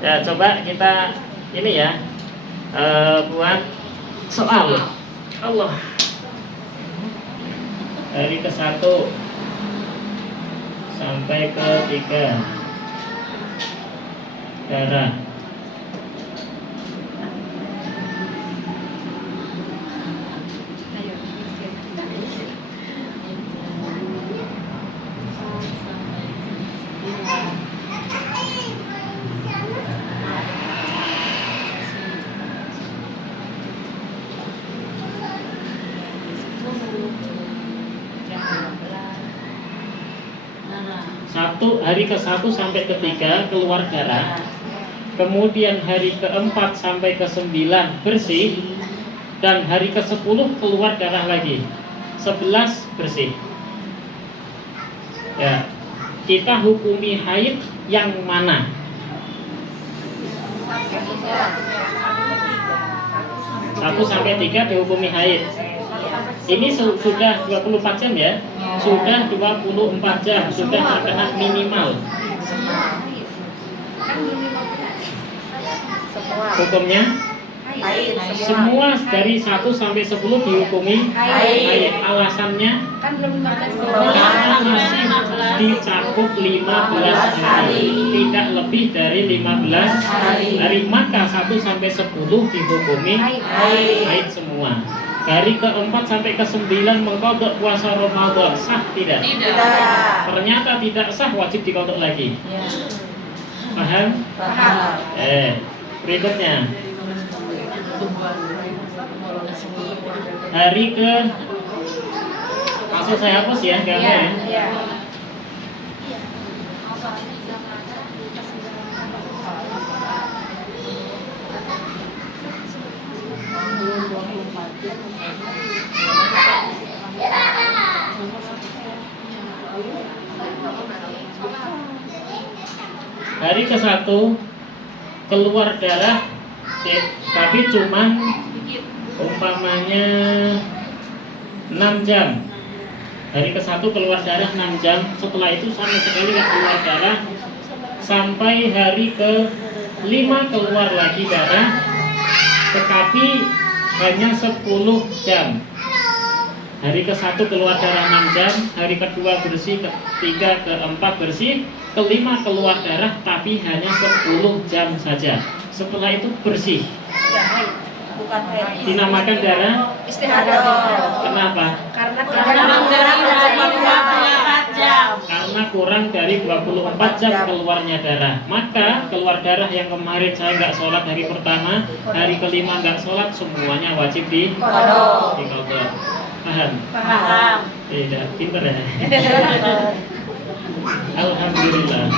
Ya, coba kita ini ya, buat soal. Allah. Dari ke-1 sampai ke-3 darah. Hari ke-1 sampai ke-3 keluar darah. Kemudian hari ke-4 sampai ke-9 bersih. Dan hari ke-10 keluar darah lagi. 11 bersih. Ya. Kita hukumi haid yang mana? 1 sampai 3 dihukumi haid. Ini sudah 24 jam ya. Sudah 24 jam, sudah terkena minimal. Hukumnya semua dari 1 sampai 10 dihukumi haid. Alasannya karena masih dicakup 15 hari, tidak lebih dari 15 hari, maka 1 sampai 10 dihukumi haid semua. Dari ke-4 sampai ke-9 mengkodok puasa Ramadan, sah tidak? Tidak. Ternyata tidak sah, wajib dikodok lagi. Ya. Paham? Paham. Berikutnya. Hari ke, langsung saya hapus ya, gambar ya. Hari ke-1 keluar darah, tapi cuman umpamanya 6 jam. Hari ke-1 keluar darah 6 jam. Setelah itu sama sekali nggak keluar darah. Sampai hari ke-5 keluar lagi darah, tetapi hanya 10 jam. Hari ke-1 keluar darah 6 jam, hari kedua bersih, ketiga, keempat bersih, kelima keluar darah tapi hanya 10 jam saja. Setelah itu bersih. Bukan haid. Dinamakan darah Istihadah. Kenapa? Karena darah cuma 24 jam. Karena kurang dari 24 jam keluarnya darah. Maka keluar darah yang kemarin saya nggak sholat hari pertama, hari kelima nggak sholat, semuanya wajib dikodok. Paham? Paham. Tidak, pinter ya. Alhamdulillah.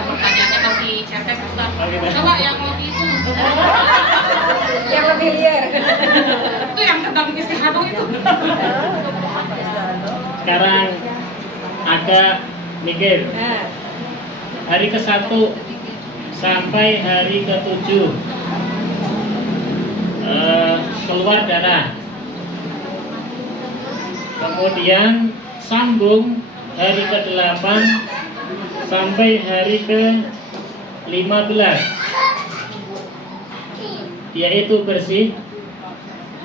Pertanyaannya masih cetek Ustaz. Oh, gitu. Coba yang lebih itu. Yang lebih liar. Itu yang tentang istihadah itu. Sekarang agak mikir. Hari ke-1 sampai hari ke-7 keluar darah. Kemudian sambung hari ke-8 sampai hari ke-15, yaitu bersih,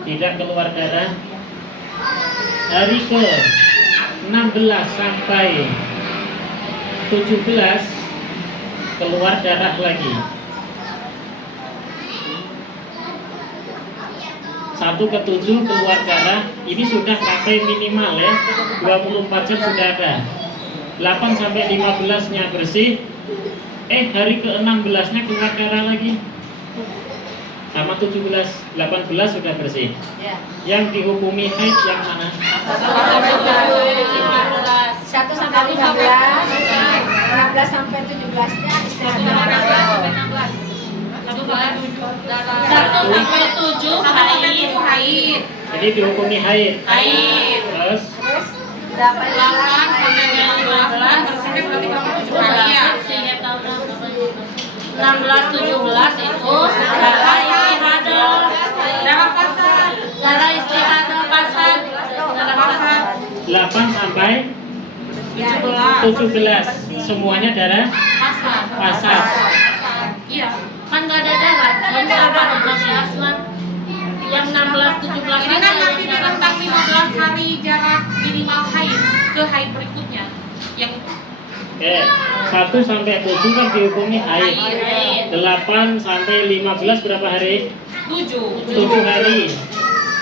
tidak keluar darah. Hari ke-16 sampai 17 keluar darah lagi. 1 ke 7 keluar darah. Ini sudah capai minimal ya, 24 jam sudah ada. 8 sampai 15 nya bersih. Hari ke 16 nya keluar darah lagi. Sama 17, 18 sudah bersih. Yang dihukumi haid yang mana? 1 sampai 15, 16 sampai 17 nya istihadah. 1 sampai 7 haid. Jadi dihukumi haid. Terus 8 sampai 15 sampai berarti berapa 7 hari ya? 16, 17 itu darah istihadah. Darah pasar. Darah istihadah pasar. Darah pasar. 8 sampai 17. semuanya darah fasad. Iya. Kan nggak ada darah, kan darah masih aslan. Yang 16, 17 Ini kan aja masih di yang darah rentang fasad. 15 hari jarak minimal haid ke haid berikutnya. Yang Oke, 1 sampai 7 kan dihukumi haid. haid 8 sampai 15 berapa hari? 7. 7 hari.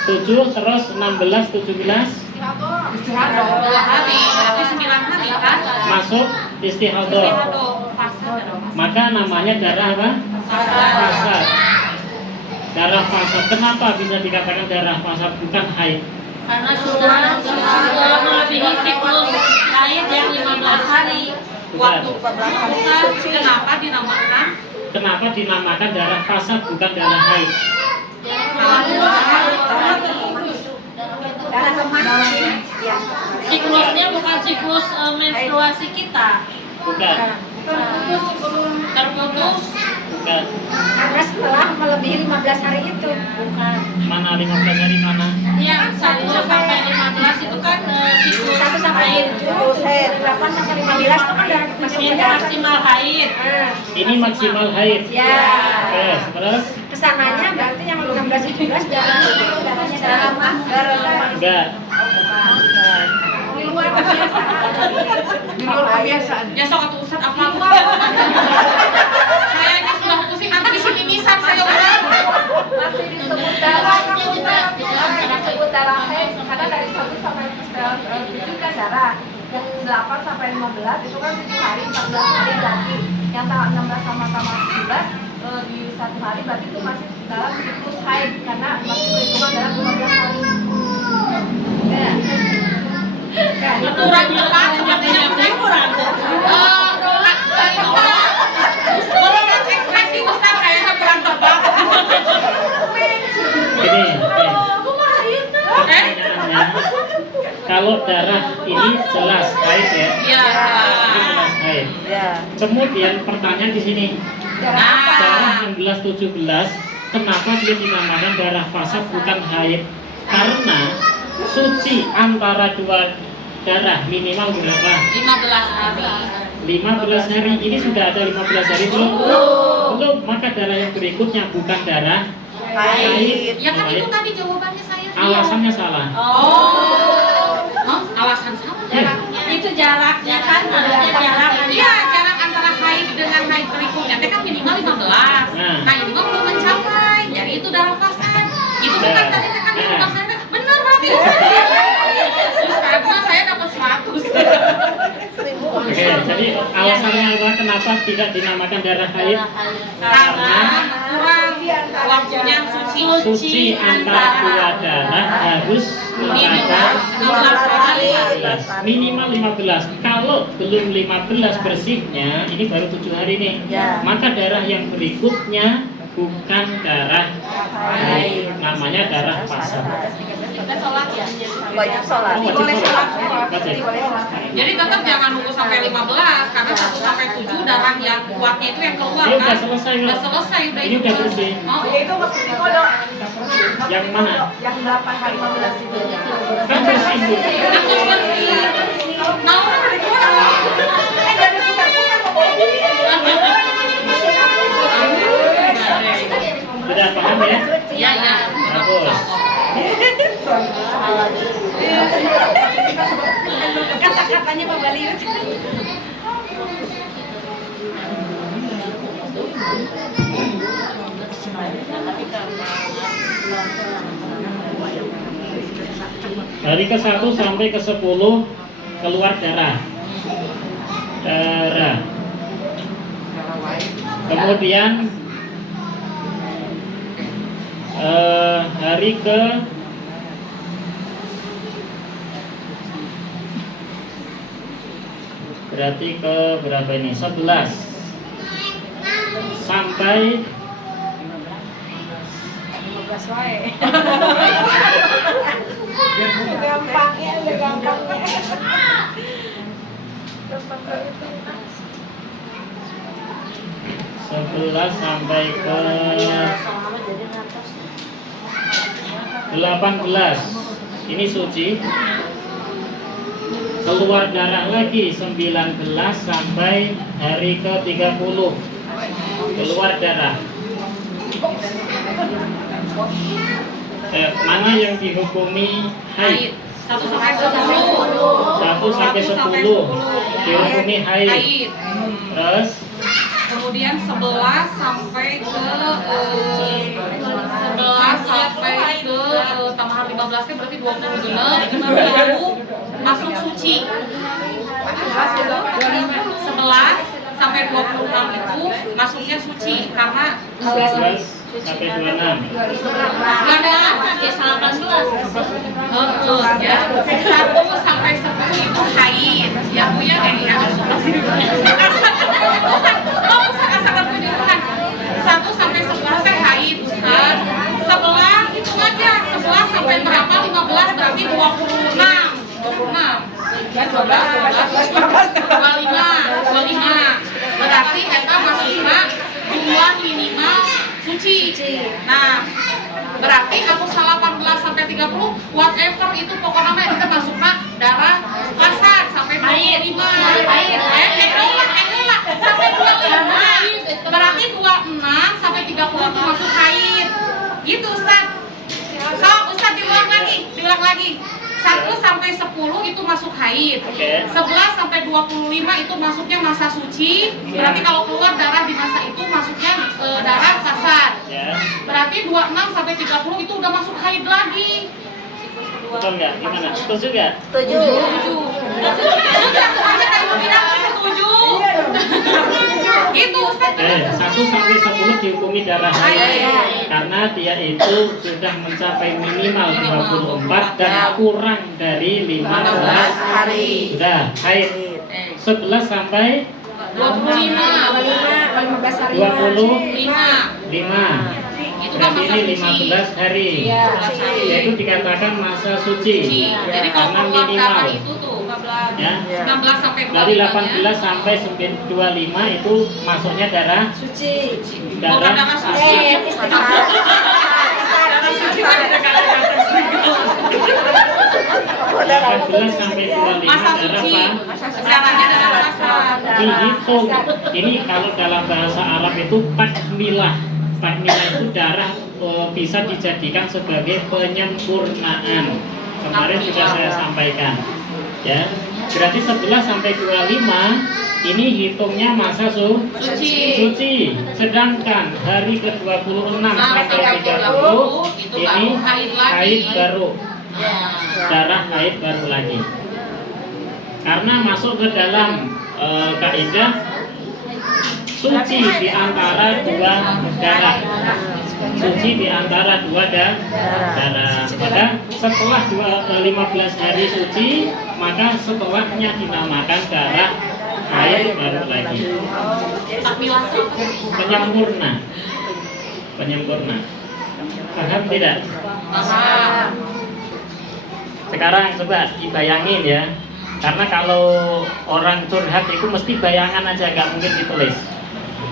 7 terus 16, 17 Istirahat 2 hari, berarti 9 hari kan? masuk istihadah. Istirahat fasad ada Maka namanya darah apa? Fasad. Darah fasad. Kenapa bisa dikatakan darah fasad bukan haid? Karena sudah melebihi siklus haid yang 15 hari. waktu. Bukan. Kenapa dinamakan? Kenapa dinamakan darah fasad bukan darah haid? Darah kemarin. Ya. Siklusnya bukan siklus menstruasi kita. Bukan. Terputus. Bukan. Karena setelah melebihi 15 hari itu. Bukan. Mana 15 hari mana? Yang 1 sampai 15 itu kan siklus 1 sampai haid. 7, 8 sampai 15 itu kan darah Ini maksimal haid. Ini maksimal haid. Ya. Oke, terus? Kesananya berarti yang 16 17 darahnya darah lemah. Enggak. Di luar kebiasaan. Ya sok atuh Ustaz apa? Saya ini sudah pusing nanti di sini misal saya udah. Masih disebut darah kan disebut darah haid karena dari 1 sampai 7 kan darah. Yang 8 sampai 15 itu kan 7 hari 14 hari berarti. Yang tanggal 16 sama tanggal 17 di 1 hari berarti itu masih dalam siklus haid karena masih berhitungan dalam 15 hari. Ya. Kan? Kurang tepat sepertinya saya kurang. Kurang ekspresi Ustaz kayaknya kurang tepat. Ini, pertanyaannya, kalau darah ini jelas haid ya, Iya. ini jelas haid. Kemudian pertanyaan di sini, darah 16 17, kenapa dia dinamakan darah fasad bukan haid? Karena suci antara dua darah minimal berapa? 15 hari. 15 hari. Ini sudah ada 15 hari belum? Belum. Maka darah yang berikutnya bukan darah haid. Ya kan itu tadi jawabannya saya. Alasannya salah. Hah? Alasan sama jaraknya. Itu jaraknya kan harusnya jarak Iya, jarak antara haid dengan haid berikutnya itu kan minimal 15. Nah, ini mah belum mencapai. Jadi itu darah fasad. Itu bukan tadi kan 15 hari. Benar berarti. Ustaz, saya dapat 100. Oke, jadi alasannya apa? Kenapa tidak dinamakan darah haid? Karena kurang waktunya Suci antara dua darah harus mencapai 15 hari. 15. Minimal 15. Kalau belum 15 bersihnya, ini baru 7 hari nih. Maka darah yang berikutnya bukan darah haid, namanya darah fasad. Kita sholat ya. Banyak sholat. Oh, wajib sholat. Wajib. Jadi tetap jangan nunggu sampai 15 karena 1 sampai 7 darah yang kuatnya itu yang keluar Ini udah kan. selesai, Udah Mbak. selesai udah Ini itu. udah bersih. Oh, Itu maksudnya kodok. Yang mana? Yang 8 hari 15 itu. Kan bersih Bu. aku bersih. Nah, orang dari keluar. Dari putar-putar Sudah paham ya? Iya, iya. Bagus. kata-katanya Pak Baliut. Dari ke 1 sampai ke 10 keluar darah. Darah. Kemudian hari ke berarti ke berapa ini? 11 sampai 15 wae. Gampangnya, gampangnya. Gampang itu. 11 sampai ke 18. Ini suci. keluar darah lagi 19 sampai hari ke-30 keluar darah. Mana yang dihukumi haid? 1 sampai 10. 1 sampai 10 dihukumi haid. Terus Kemudian 11 sampai ke tambahan 15 nya berarti 20 genep baru masuk suci. 11 sampai 26 itu masuknya suci karena 11 sampai 26. nggak ada ya 18. Ya 1 sampai 10 itu haid. Ya Bu ya kayak ya. Sangat penyuluhan. 1 sampai 10 teh haid Ustaz. 11 itu aja. 11 sampai berapa? 15 berarti 26. 25. Berarti eta masukna 2 minimal suci. Nah, berarti kamu 18 sampai 30 whatever itu pokoknya kita masukna darah kasar sampai 25. Sampai 25. Berarti 26 sampai 30 itu masuk haid. Gitu Ustaz. So, Ustaz diulang lagi. 1 sampai 10 itu masuk haid. 11 sampai 25 itu masuknya masa suci. Berarti kalau keluar darah di masa itu masuknya darah kasar. Berarti 26 sampai 30 itu udah masuk haid lagi. Betul nggak? Gimana? Setuju nggak? Setuju. Hanya kamu bilang setuju. Gitu Ustaz. 1 sampai 10 dihukumi darah haid karena dia itu sudah mencapai minimal 24 dan kurang dari 15 hari. Sudah haid. 11 sampai 25. 25. Itu kan Berarti masa ini suci. 15 hari. Yaitu dikatakan masa suci. Jadi kalau Karena keluar darah minimal. itu tuh Ya. 19 sampai 25 Dari 18 sampai 25 itu masuknya darah Suci. bukan darah suci. Istighfar. Darah suci kan ada kata-kata. 18 sampai 25 Masa darah suci. apa? Darahnya darah kasar. Dihitung. Ini kalau dalam bahasa Arab itu takmilah. Takmilah itu darah bisa dijadikan sebagai penyempurnaan. Kemarin sudah saya sampaikan. Ya. Berarti 11 sampai 25 ini hitungnya masa suci. Sedangkan hari ke-26 sampai 30 itu ini baru haid lagi. haid baru. Darah haid baru lagi. Karena masuk ke dalam kaidah suci di antara dua darah. Suci di antara dua darah. Maka setelah 15 hari suci, maka setelahnya dinamakan darah haid baru lagi. Takmilah itu Penyempurna. Paham tidak? paham. Sekarang coba dibayangin ya. Karena kalau orang curhat itu mesti bayangan aja, nggak mungkin ditulis.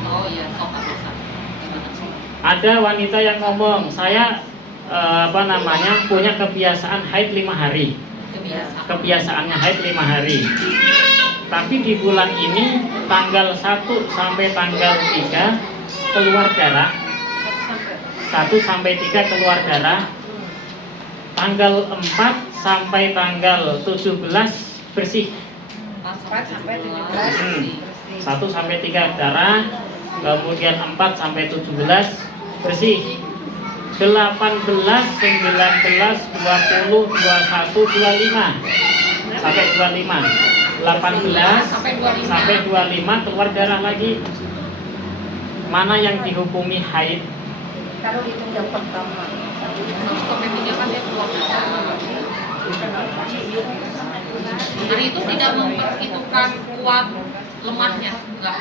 Oh iya, sok. Ada wanita yang ngomong, saya punya kebiasaan haid 5 hari. Kebiasaannya haid 5 hari. Tapi di bulan ini tanggal 1 sampai tanggal 3 keluar darah. 1 sampai 3 keluar darah. Tanggal 4 sampai tanggal 17 bersih. 1 sampai 3 darah, kemudian 4 sampai 17 bersih. 18, 19, 20, 21, 25 sampai 25. 18 sampai 25 keluar darah lagi. Mana yang dihukumi haid? Kalau hitung yang pertama. Sampai 3 kan dia keluar darah. Jadi itu tidak memperhitungkan kuat lemahnya, enggak.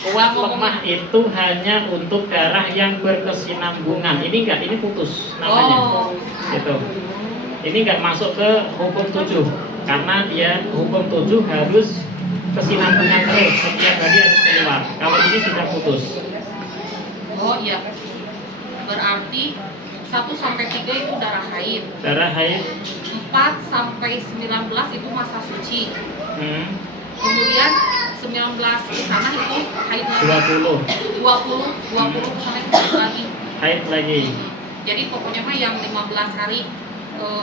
Kuat lemah itu hanya untuk darah yang berkesinambungan. Ini enggak, ini putus namanya. Gitu. Ini enggak masuk ke hukum 7 karena dia hukum 7 harus kesinambungan terus, setiap hari harus keluar. Kalau ini sudah putus. Oh iya. Berarti 1 sampai 3 itu darah haid. Darah haid. 4 sampai 19 itu masa suci. Kemudian 19 ke sana itu haid lagi. 20 ke sana itu haid lagi. Haid lagi. Jadi pokoknya mah yang 15 hari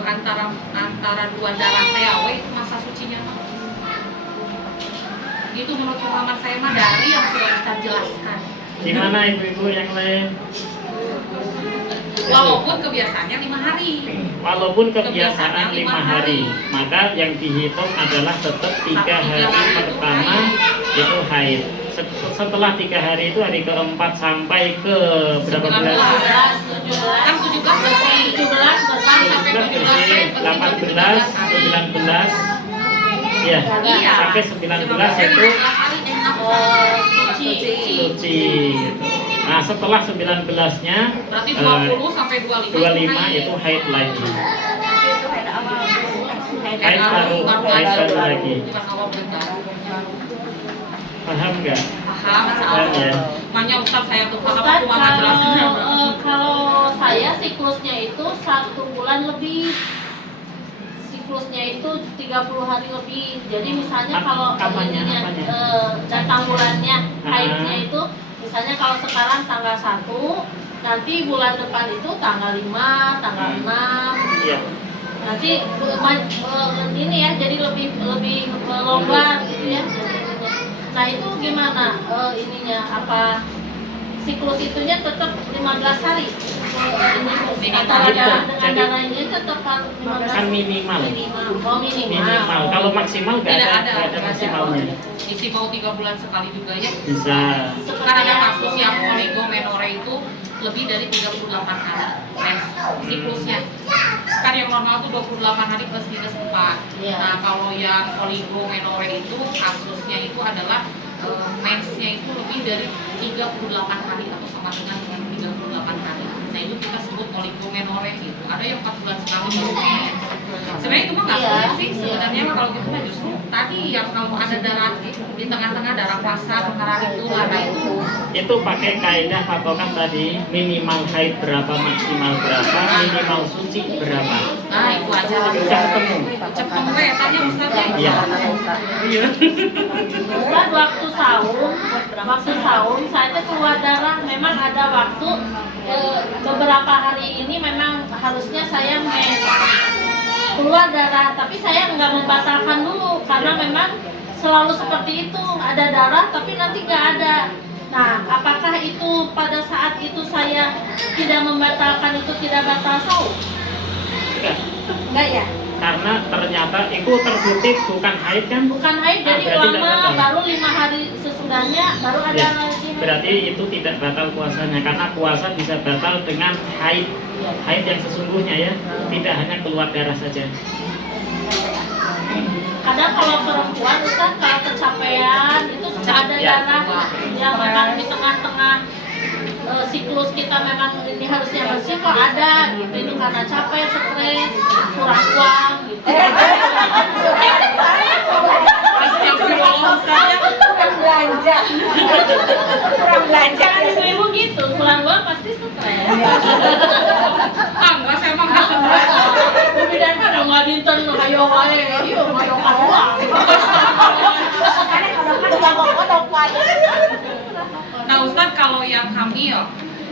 antara dua darah TAW itu masa sucinya mah. Itu menurut pemahaman saya mah dari yang sudah Ustaz jelaskan. Gimana ibu-ibu yang lain? Walaupun kebiasaannya 5 hari. Walaupun kebiasaan 5 hari, maka yang dihitung adalah tetap 3 hari pertama itu haid. Setelah 3 hari itu hari keempat sampai ke berapa belas? 17. Kan 17 bersih. 17 sampai 17 18, 19. Iya, Iya. sampai 19 itu suci. Nah, setelah 19-nya berarti 20 sampai 25 itu haid lagi. Itu haid awal. Haid baru lagi. Bukan awal bentar. Paham nggak? Paham, Paham ya? makanya Ustaz saya tuh paham Ustaz, aku nggak jelasnya. kalau saya siklusnya itu 1 bulan lebih. Siklusnya itu 30 hari lebih. Jadi misalnya kalau Apanya? datang bulannya, haidnya itu misalnya kalau sekarang tanggal 1, nanti bulan depan itu tanggal 5, tanggal 6. Iya. Nanti ini ya, jadi lebih longgar gitu ya. Nah itu gimana ininya, apa siklus itunya tetap 15 hari? Ini antara darah dengan darah ini tetap 15 Kan minimal. Minimal. Kalau maksimal nggak Tidak ada, nggak ada maksimalnya. Isi mau 3 bulan sekali juga ya. Bisa. Kan ada kasus yang oligomenore itu lebih dari 38 hari siklusnya. Kan yang normal tuh 28 hari plus minus 4. Iya. Nah kalau yang oligomenore itu kasusnya itu adalah mensnya itu lebih dari 38 hari atau sama dengan 38 hari. Nah itu kita sebut oligomenore gitu. Ada yang 4 bulan sekali baru mens. Sebenarnya itu mah nggak Iya, sulit sih iya. sebenarnya mah kalau gitu mah justru tadi yang kalau ada darah di tengah-tengah darah puasa antara itu ada Itu pakai kaidah patokan tadi, minimal haid berapa, maksimal berapa, minimal suci berapa. nah itu aja lah. Udah ketemu. Cepet weh tanya Ustaznya. Iya. Iya. Ustaz, waktu sahur saya tuh keluar darah, memang ada waktu beberapa hari ini memang harusnya saya keluar darah, tapi saya nggak membatalkan dulu karena memang selalu seperti itu, ada darah tapi nanti nggak ada. Nah, apakah itu pada saat itu saya tidak membatalkan itu tidak batal sahur? Enggak ya? Karena ternyata itu terbukti bukan haid kan? Bukan haid, jadi berarti tidak lama batal. baru 5 hari sesudahnya baru ada Ya, lagi haid. berarti itu tidak batal puasanya karena puasa bisa batal dengan haid. Haid yang sesungguhnya ya, tidak hanya keluar darah saja. Kadang kalau perempuan Ustaz, kalau kecapean itu suka ada Ya. darah yang memang di tengah-tengah siklus kita memang ini harusnya bersih kok ada gitu, ini karena capek, stres, kurang uang gitu. Kurang belanja. Kan ibu-ibu gitu, kurang uang pasti stres. Enggak, saya emang nggak stres. Bumi dan pada nggak dinten, ayo wae, iya ayo uang. Nah Ustadz, kalau yang hamil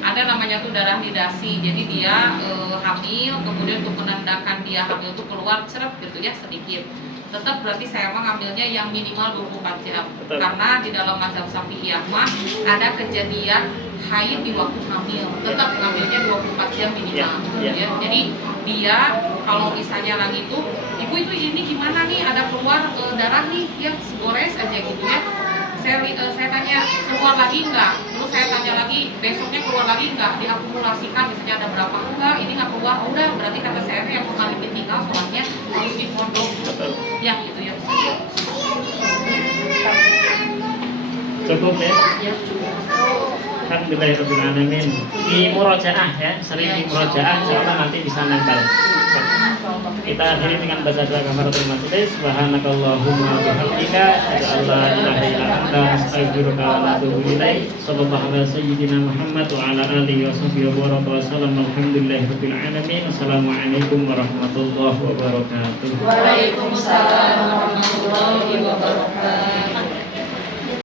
ada namanya tuh darah nidasi. Jadi dia hamil, kemudian untuk menandakan dia hamil itu keluar seret gitu ya sedikit. Tetap berarti saya mah ngambilnya yang minimal 24 jam. Betul. Karena di dalam mazhab Syafi'iyah mah ada kejadian haid di waktu hamil. Tetap ngambilnya 24 jam minimal. Ya, ya. Ya. Jadi dia kalau misalnya lagi itu, ibu itu ini gimana nih, ada keluar darah nih, ya segores aja gitu ya. Saya tanya keluar lagi enggak, terus saya tanya lagi besoknya keluar lagi enggak, diakumulasikan misalnya ada berapa, enggak ini enggak keluar, oh, udah berarti kata saya yang kemarin ditinggal sholatnya harus di pondok ya gitu ya. Cukup ya? Alhamdulillahirrahmanirrahim. Di murojaah ya, sering di murojaah, insya Allah nanti bisa nempel. Kita akhiri dengan baca doa kafaratul majlis. Subhanakallahumma wa bihamdika asyhadu an la ilaha illa anta astaghfiruka wa atubu ilaik. Sallallahu ala sayyidina Muhammad wa ala alihi wa sahbihi wa baraka wa sallam. Alhamdulillahirabbil alamin. Assalamualaikum warahmatullahi wabarakatuh. Waalaikumsalam warahmatullahi wabarakatuh.